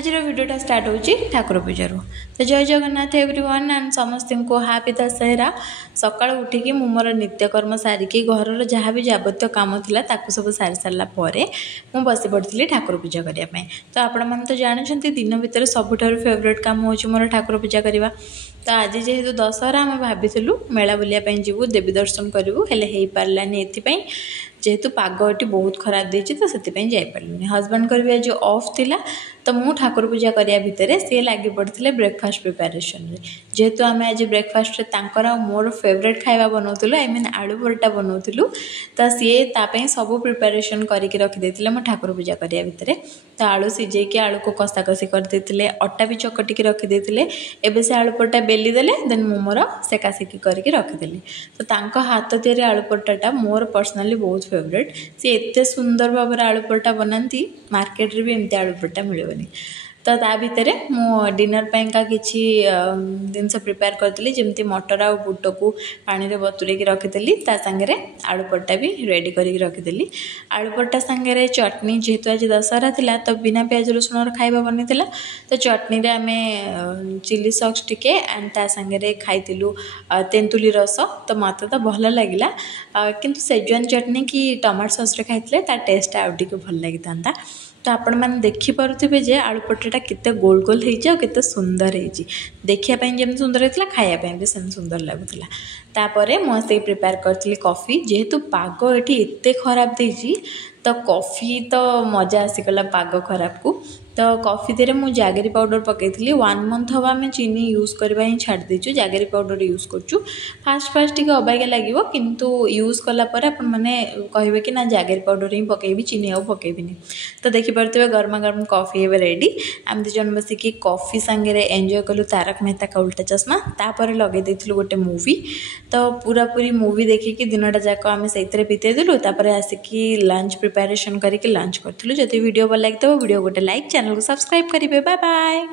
आज भिडियोटा स्टार्ट होची ठाकुर पूजार। तो जय जगन्नाथ एवरीवन एंड समस्त को हैप्पी दशहरा। सकाळ उठिकी मु मोर नित्यकर्म सारिकी घर जहाँ भी जाबत्य काम थिला ताकू सब सारी सारा पर मु बसी पड़ी ठाकुर पूजा करने। तो आपण मैंने तो जानते दिन भितर सबुठार फेवरेट काम हो मोर ठाकुर पूजा करवा। तो आज जेहेतु दशहरा आम भाविलु मेला बुलाया जीवु देवी दर्शन करूँ हेले हो पारानी एपाई जेहेतु पाग ये बहुत खराब देती तो से जापारे। हजबैंड कर भी आज ऑफ थिला तो मु ठाकुर पूजा करने भितर सी लगी पड़ते ब्रेकफास्ट प्रिपेरेसन रे। जेहेतु आम आज ब्रेकफास्ट मोर फेवरेट खाଇବା बनाऊलु आई मीन आलू परोटा बनाऊलु तो सी तापाई सब प्रिपेरेसन करके रखिदे मो ठाकुर पूजा करने भितर। तो आलू सीझे आलू को कषा कषि करदे अटा भी चकटिकी रखिदे एबे से आलू परोटा बेली देले देन मु मोर सेकासेकी करके रखिदेली। तो तांको हाथ तैयारी आलू परोटाटा मोर पर्सनाली बहुत फेवरेट। सी एते सुंदर भाव आलू परोटा बनाती मार्केट रे भी एमती आलू परोटा मिलबनी। तो ता भितर मु डिनर पाइंका किछि जिनस प्रिपेयर करतली जेमती मटर आ बुट को पानी रे बतुरेकी रखिदेली ता संगे आलू परोटा भी रेडी करके रखिदेली। आलू परोटा संगे चटनी जेहेतु आज दशहरा थिला तो बिना प्याज रसुण खाଇବା बनीथिला। तो चटनी रे आमे चिली सॉस टिके एंड ता संगे खाइतिलु तेंतुली रस। तो मत तो भल लगिला किंतु सेजवान चटनी की टमाटो सॉस रे खाइतले ता टेस्ट आउ टिके भल लागितांता। तो आपण मैंने देखिपे जे आलू परोटा केते गोल गोल हो केते सुंदर हो देखापी जमी सुंदर होता खायापी भी सेम सुंदर लगुला। तापर मुझे प्रिपेयर करी कॉफ़ी जेहेतु पाग ये एते खराब देती तो कॉफ़ी तो मजा आसीगला पाग खराब को। तो कॉफ़ी दे मुझे जागरी पाउडर पकई 1 मंथ हम आम चीनी यूज करवा ही छाड़ देचु जागरी पाउडर यूज करचु। फास्ट फास्ट टी अबाग्या लगे किंतु यूज कलापर आप मैंने कहे कि ना जागरी पाउडर ही पकेबी चीनी आउ पकेबिनी। तो देखिपे गर्मा गर्म कॉफ़ी एवं रेडी। आम दुजन बसिकी कॉफ़ी सांगे एंजॉय कलु तारक मेहता का उल्टा चश्मा। तापर लगे देथिलु गोटे मूवी। तो पूरा पूरी मूवी देखिकी दिनटा जाक आम से बीते देलु। तापर आसिकी लंच प्रिपेरेसन करके लंच करूँ। जदि वीडियो भल लगे वीडियो गोटे लाइक चैनल को सब्सक्राइब करेंगे। Bye bye.